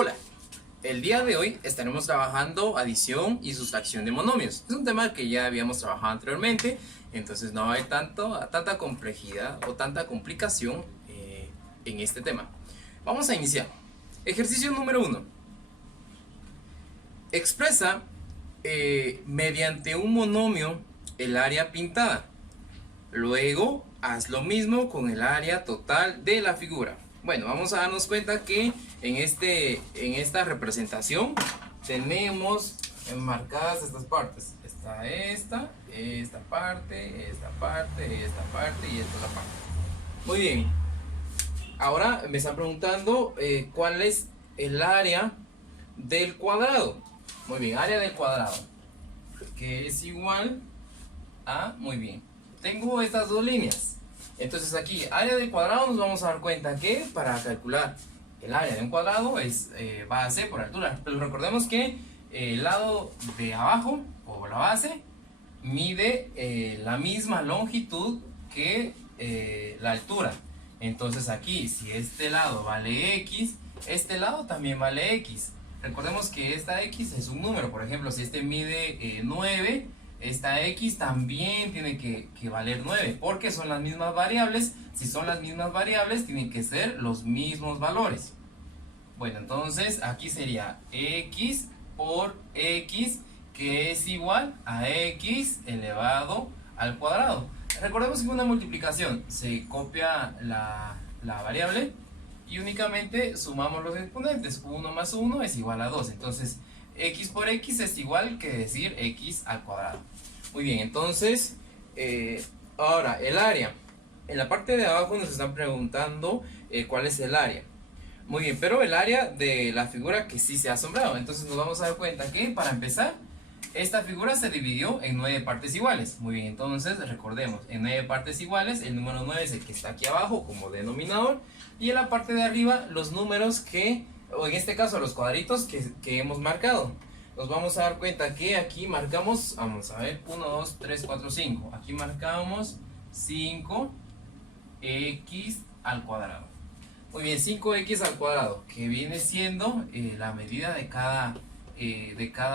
Hola, el día de hoy estaremos trabajando adición y sustracción de monomios. Es un tema que ya habíamos trabajado anteriormente, entonces no hay tanta complejidad o tanta complicación en este tema. Vamos a iniciar. Ejercicio número 1. Expresa mediante un monomio el área pintada. Luego haz lo mismo con el área total de la figura. Bueno, vamos a darnos cuenta que en esta representación tenemos enmarcadas estas partes. Está esta parte, esta parte, esta parte y esta otra parte. Muy bien. Ahora me están preguntando cuál es el área del cuadrado. Muy bien, área del cuadrado, que es igual a, muy bien, tengo estas dos líneas. Entonces aquí, área del cuadrado, nos vamos a dar cuenta que para calcular el área de un cuadrado es base por altura. Pero recordemos que el lado de abajo, o la base, mide la misma longitud que la altura. Entonces aquí, si este lado vale X, este lado también vale X. Recordemos que esta X es un número. Por ejemplo, si este mide 9, esta X también tiene que valer 9, porque son las mismas variables. Si son las mismas variables, tienen que ser los mismos valores. Bueno, entonces aquí sería X por X, que es igual a X elevado al cuadrado. Recordemos que en una multiplicación se copia la variable y únicamente sumamos los exponentes. 1 más 1 es igual a 2. Entonces X por X es igual que decir X al cuadrado. Muy bien, entonces ahora el área. En la parte de abajo nos están preguntando cuál es el área. Muy bien, pero el área de la figura que sí se ha asombrado. Entonces nos vamos a dar cuenta que para empezar, esta figura se dividió en 9 partes iguales. Muy bien, entonces recordemos, en 9 partes iguales, el número 9 es el que está aquí abajo como denominador. Y en la parte de arriba, los números o en este caso los cuadritos que hemos marcado. Nos vamos a dar cuenta que aquí marcamos, vamos a ver, 1, 2, 3, 4, 5. Aquí marcamos 5x al cuadrado. Muy bien, 5x al cuadrado, que viene siendo la medida de cada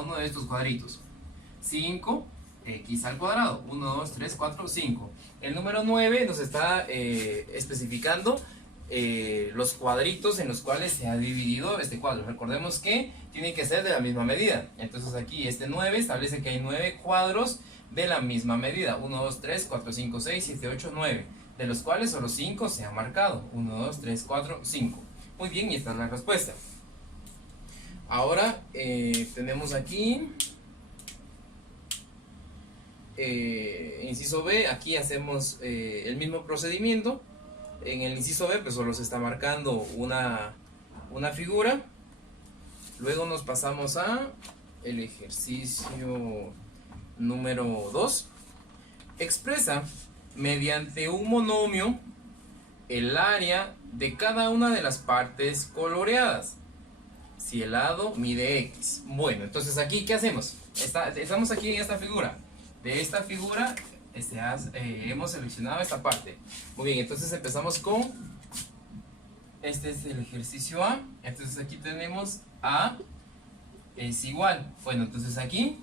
uno de estos cuadritos. 5x al cuadrado, 1, 2, 3, 4, 5. El número 9 nos está especificando los cuadritos en los cuales se ha dividido este cuadro. Recordemos que tienen que ser de la misma medida. Entonces aquí este 9 establece que hay 9 cuadros de la misma medida. 1, 2, 3, 4, 5, 6, 7, 8, 9. De los cuales solo 5 se han marcado. 1, 2, 3, 4, 5. Muy bien, y esta es la respuesta. Ahora tenemos aquí inciso B. Aquí hacemos el mismo procedimiento. En el inciso B pues solo se está marcando una figura. Luego nos pasamos a el ejercicio número 2. Expresa mediante un monomio el área de cada una de las partes coloreadas si el lado mide X. Bueno, entonces aquí ¿qué hacemos? Estamos aquí en esta figura. De esta figura hemos seleccionado esta parte. Muy bien, entonces empezamos con este es el ejercicio A. Entonces aquí tenemos A es igual. Bueno, entonces aquí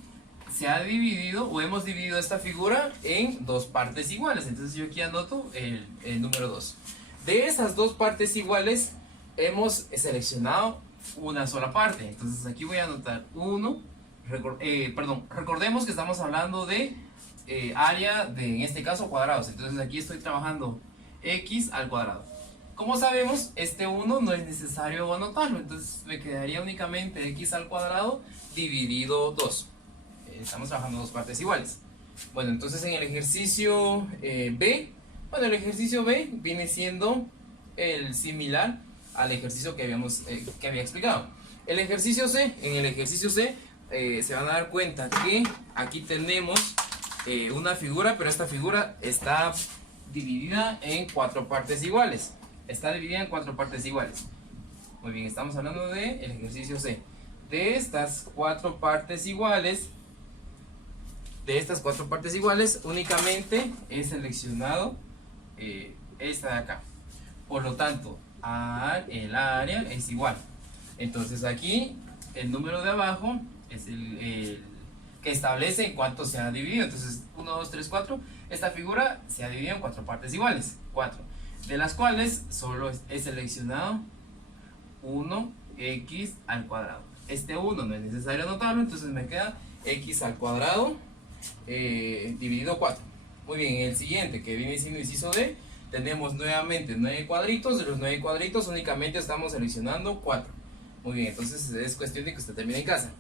se ha dividido o hemos dividido esta figura en dos partes iguales. Entonces yo aquí anoto el número 2. De esas dos partes iguales hemos seleccionado una sola parte. Entonces aquí voy a anotar 1. Recordemos que estamos hablando de área en este caso cuadrados. Entonces aquí estoy trabajando X al cuadrado. Como sabemos, este 1 no es necesario anotarlo. Entonces me quedaría únicamente X al cuadrado dividido 2. Estamos trabajando dos partes iguales. Bueno, entonces en el ejercicio B, bueno, el ejercicio B viene siendo el similar al ejercicio que había explicado. El ejercicio C, en el ejercicio C se van a dar cuenta que aquí tenemos una figura, pero esta figura está dividida en 4 partes iguales. Está dividida en 4 partes iguales. Muy bien, estamos hablando del ejercicio C. De estas 4 partes iguales, únicamente he seleccionado esta de acá. Por lo tanto, el área es igual Entonces aquí el número de abajo es el que establece en cuánto se ha dividido. Entonces 1, 2, 3, 4. Esta figura se ha dividido en 4 partes iguales, 4, de las cuales solo he seleccionado 1x al cuadrado. Este 1 no es necesario anotarlo, entonces me queda x al cuadrado dividido 4. Muy bien, el siguiente, que viene siendo inciso D, tenemos nuevamente 9 cuadritos. De los 9 cuadritos únicamente estamos seleccionando 4. Muy bien, entonces es cuestión de que usted termine en casa.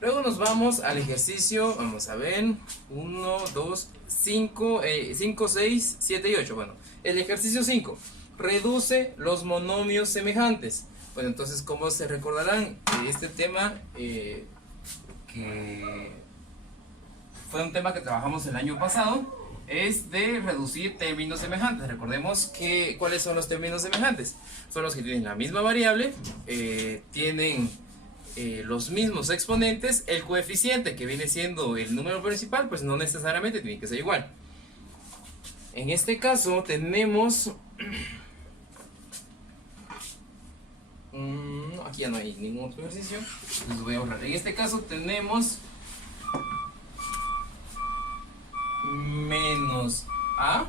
Luego nos vamos al ejercicio, vamos a ver, 1, 2, 5, 6, 7 y 8. Bueno, el ejercicio 5, reduce los monomios semejantes. Bueno, entonces, como se recordarán, este tema que fue un tema que trabajamos el año pasado, es de reducir términos semejantes. Recordemos que cuáles son los términos semejantes. Son los que tienen la misma variable, tienen los mismos exponentes. El coeficiente, que viene siendo el número principal, pues no necesariamente tiene que ser igual. En este caso tenemos aquí ya no hay ningún otro ejercicio, entonces voy a borrar. En este caso tenemos menos a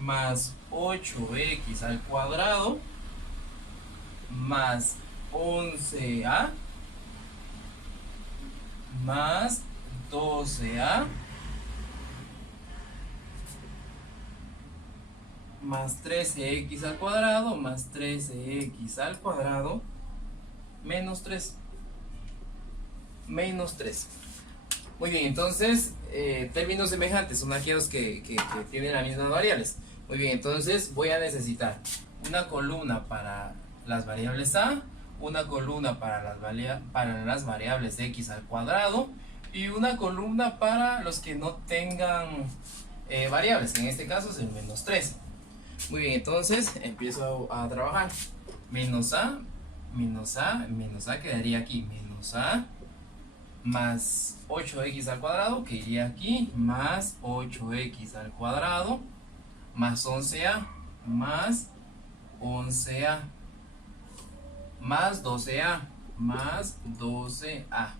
más 8x al cuadrado más 11a más 12a más 13x al cuadrado más 13x al cuadrado menos 3. Muy bien, entonces términos semejantes son aquellos que tienen las mismas variables. Muy bien, entonces voy a necesitar una columna para las variables a, una columna para las variables x al cuadrado y una columna para los que no tengan variables. En este caso es el menos 3. Muy bien, entonces empiezo a trabajar. Menos a quedaría aquí. Menos a más 8x al cuadrado, que iría aquí, más 8x al cuadrado, más 11a, más 11a, más 12a, más 12a,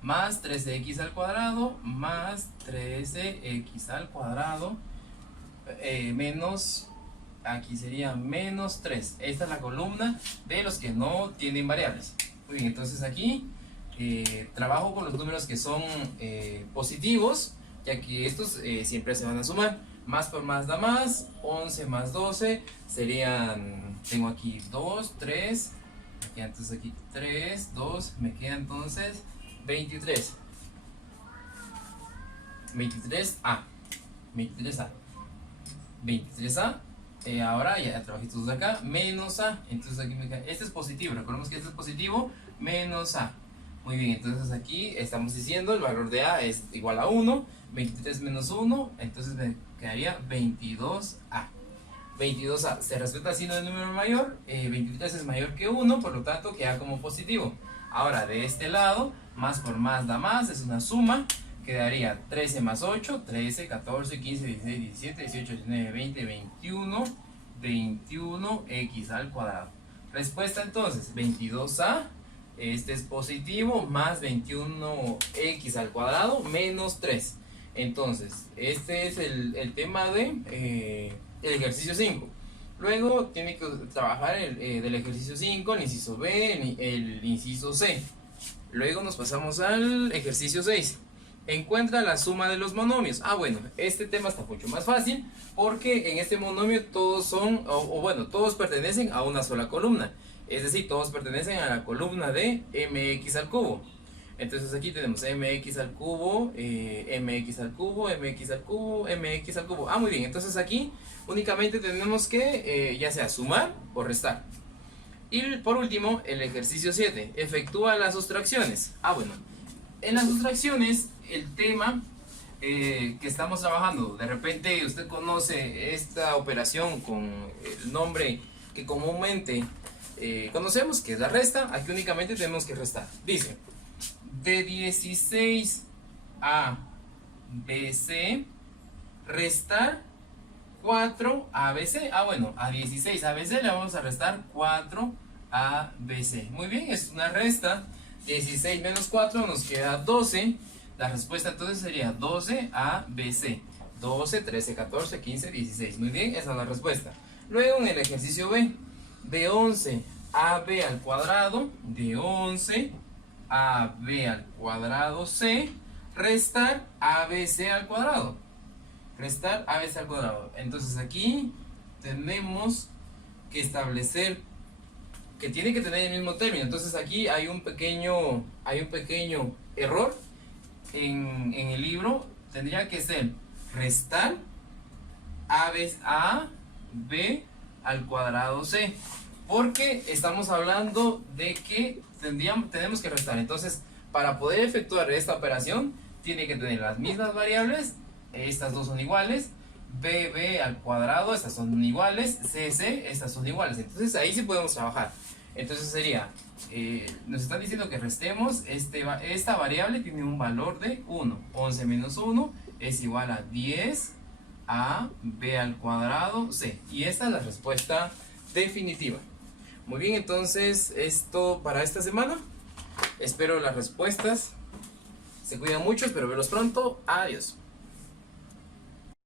más 13x al cuadrado, más 13x al cuadrado, menos, aquí sería menos 3. Esta es la columna de los que no tienen variables. Muy bien, entonces aquí trabajo con los números que son positivos, ya que estos siempre se van a sumar. Más por más da más, 11 más 12 serían, tengo aquí 2, 3, entonces aquí 3, 2, me queda entonces 23. 23A, 23A, 23A. Ahora ya trabajitos de acá, menos A, entonces aquí me queda, este es positivo, recordemos que este es positivo, menos A. Muy bien, entonces aquí estamos diciendo el valor de A es igual a 1, 23 menos 1, entonces me quedaría 22A. 22A, se respeta el signo del número mayor, 23 es mayor que 1, por lo tanto queda como positivo. Ahora de este lado, más por más da más, es una suma, quedaría 13 más 8, 13, 14, 15, 16, 17, 18, 19, 20, 21, 21x al cuadrado. Respuesta entonces, 22A, este es positivo, más 21x al cuadrado, menos 3. Entonces, este es el tema de el ejercicio 5. Luego tiene que trabajar del ejercicio 5, el inciso B, el inciso C. Luego nos pasamos al ejercicio 6. Encuentra la suma de los monomios. Bueno, este tema está mucho más fácil porque en este monomio todos son, bueno, todos pertenecen a una sola columna. Es decir, todos pertenecen a la columna de mx al cubo. Entonces aquí tenemos mx al cubo, mx al cubo, mx al cubo, mx al cubo. Muy bien, entonces aquí únicamente tenemos que ya sea sumar o restar. Y por último, el ejercicio 7. Efectúa las sustracciones. Bueno, en las sustracciones el tema que estamos trabajando, de repente usted conoce esta operación con el nombre que comúnmente conocemos, que es la resta. Aquí únicamente tenemos que restar. Dice, de 16 a BC, restar 4ABC. Ah, bueno, a 16ABC le vamos a restar 4ABC. Muy bien, es una resta. 16 menos 4 nos queda 12. La respuesta entonces sería 12ABC. 12, 13, 14, 15, 16. Muy bien, esa es la respuesta. Luego en el ejercicio B, de 11AB al cuadrado, de 11AB al cuadrado C, restar ABC al cuadrado. Restar ABC al cuadrado. Entonces aquí tenemos que establecer que tiene que tener el mismo término. Entonces aquí hay un pequeño error en el libro. Tendría que ser restar AB al cuadrado C, porque estamos hablando de que tenemos que restar. Entonces, para poder efectuar esta operación, tiene que tener las mismas variables. Estas dos son iguales. BB al cuadrado, estas son iguales. CC, estas son iguales. Entonces, ahí sí podemos trabajar. Entonces sería, nos están diciendo que restemos. Esta variable tiene un valor de 1. 11 menos 1 es igual a 10 a b al cuadrado c. Y esta es la respuesta definitiva. Muy bien, entonces esto para esta semana. Espero las respuestas. Se cuidan mucho, espero verlos pronto. Adiós.